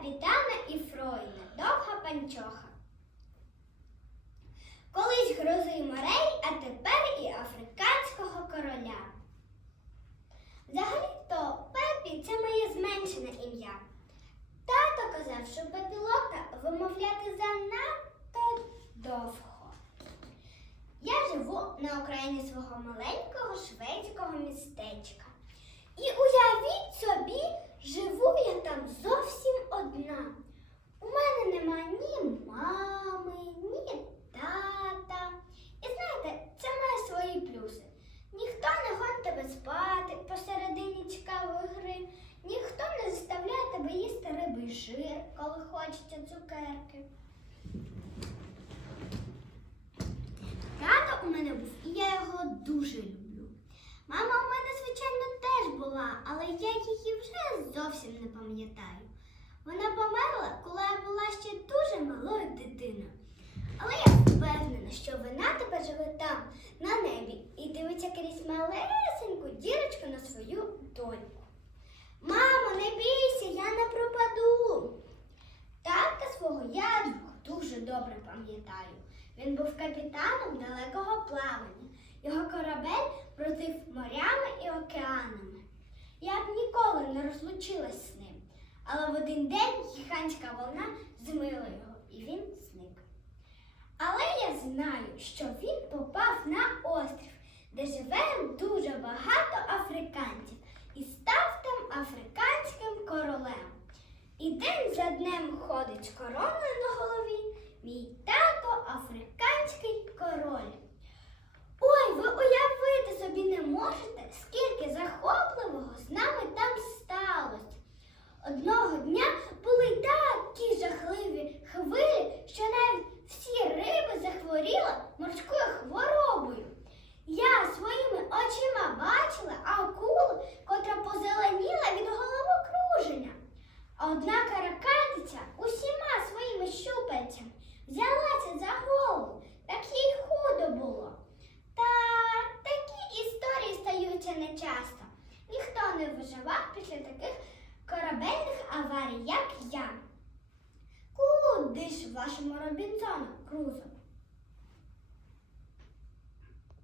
капітана Іфроїна, довга панчоха. Колись грози морей, а тепер і африканського короля. Взагалі-то Пепі це моє зменшене ім'я. Тато казав, що Пепілота вимовляти занадто довго. Я живу на окраїні свого маленького шведського містечка. І уявіть собі, коли хочеться цукерки. Тато у мене був, і я його дуже люблю. Мама у мене, звичайно, теж була, але я її вже зовсім не пам'ятаю. Вона померла, коли я була ще дуже малою дитиною. Але я впевнена, що вона тепер живе там, на небі, і дивиться крізь малесеньку дірочку на свою доньку. Мамо, не бійся, я не пропаду. Тата свого я дуже добре пам'ятаю. Він був капітаном далекого плавання. Його корабель бродив морями і океанами. Я б ніколи не розлучилась з ним, але в один день гігантська волна змила його, і він зник. Але я знаю, що він попав на острів, де живе дуже багато африканців, і став там африканським королем. І день за днем ходить з короною на голові мій тато африканський король. Ой, ви уявити собі не можете, скільки захопливого з нами там сталося. Одного дня були такі жахливі хвилі, що навіть всі риби захворіли морською корабельних аварій, як я. Куди ж вашому Робінзону, Крузо?